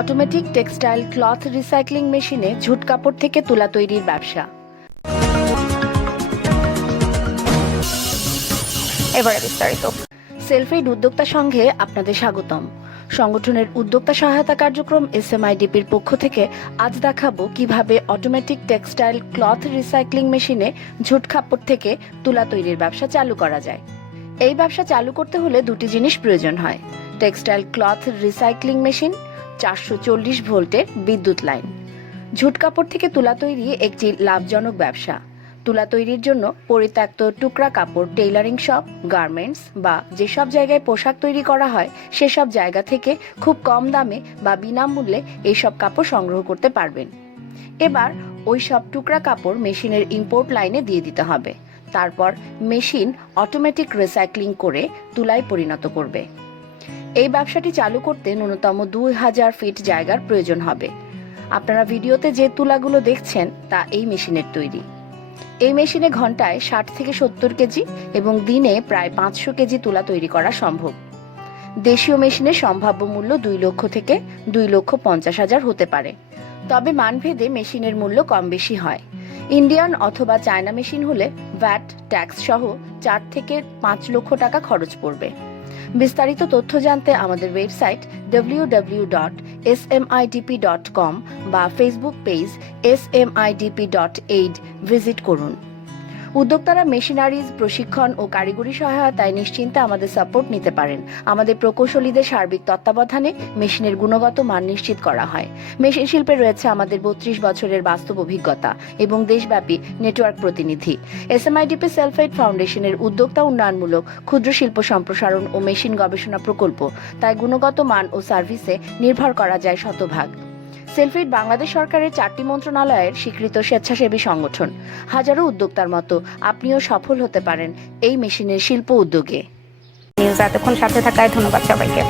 Automatic textile cloth recycling মেশিনে ঝুট কাপড় থেকে তুলা তৈরির ব্যবসা। এবারে বিস্তারিত। সেলফএইড উদ্যোক্তা সংঘে আপনাদের স্বাগতম। সংগঠনের উদ্যোক্তা সহায়তা কার্যক্রম এসএমআইডিপির পক্ষ থেকে আজ দেখাবো কিভাবে অটোমেটিক টেক্সটাইল ক্লথ রিসাইক্লিং মেশিনে ঝুট কাপড় থেকে তুলা তৈরির ব্যবসা চালু করা যায়। এই ব্যবসা চালু করতে হলে দুটি জিনিস প্রয়োজন হয়: টেক্সটাইল ক্লথ রিসাইক্লিং মেশিন, 440 ভোল্টের বিদ্যুৎ লাইন। ঝুট কাপড় থেকে তুলা তৈরি একটি লাভজনক ব্যবসা। তুলা তৈরির জন্য পরিত্যক্ত টুকরা কাপড় টেইলারিং শপ, গার্মেন্টস বা যেসব জায়গায় পোশাক তৈরি করা হয় সেসব জায়গা থেকে খুব কম দামে বা বিনামূল্যে এইসব কাপড় সংগ্রহ করতে পারবেন। এবার ওই সব টুকরা কাপড় মেশিনের ইম্পোর্ট লাইনে দিয়ে দিতে হবে। তারপর মেশিন অটোমেটিক রিসাইক্লিং করে তুলায় পরিণত করবে। এই ব্যবসাটি চালু করতে ন্যূনতম 2000 ফিট জায়গার প্রয়োজন হবে। আপনারা ভিডিওতে যে তুলাগুলো দেখছেন তা এই মেশিনের তৈরি। এই মেশিনে ঘন্টায় 60 থেকে 70 কেজি এবং দিনে প্রায় 500 কেজি তুলা তৈরি করা সম্ভব। দেশীয় মেশিনের সম্ভাব্য মূল্য 2 লক্ষ থেকে 2,50,000 হতে পারে, তবে মানভেদে মেশিনের মূল্য কম বেশি হয়। ইন্ডিয়ান অথবা চায়না মেশিন হলে ভ্যাট ট্যাক্স সহ 4 থেকে 5 লক্ষ টাকা খরচ পড়বে। বিস্তারিত তথ্য জানতে আমাদের ওয়েবসাইট www.smidp.com বা ফেসবুক পেজ smidp.aid ভিজিট করুন। উদ্যোক্তারা মেশিনারিজ, প্রশিক্ষণ ও কারিগরি সহায়তায় নিশ্চিন্তে আমাদের সাপোর্ট নিতে পারেন। আমাদের প্রকৌশলীদের সার্বিক তত্ত্বাবধানে মেশিনের গুণগত মান নিশ্চিত করা হয়। মেশিন শিল্পে রয়েছে আমাদের 32 বছরের বাস্তব অভিজ্ঞতা এবং দেশব্যাপী নেটওয়ার্ক প্রতিনিধি। এসএমআইডিপি সেলফএইড ফাউন্ডেশনের উদ্যোক্তা উন্নয়নমূলক ক্ষুদ্র শিল্প সম্প্রসারণ ও মেশিন গবেষণা প্রকল্প, তাই গুণগত মান ও সার্ভিসে নির্ভর করা যায় শতভাগ। সেলফএইড বাংলাদেশ সরকারের 4টি মন্ত্রণালয়ের স্বীকৃত স্বেচ্ছাসেবী সংগঠন। হাজারো উদ্যোক্তার মতো আপনিও সফল হতে পারেন এই মেশিনের শিল্প উদ্যোগে। নিউজ এতক্ষণ সাথে থাকায় ধন্যবাদ সবাইকে।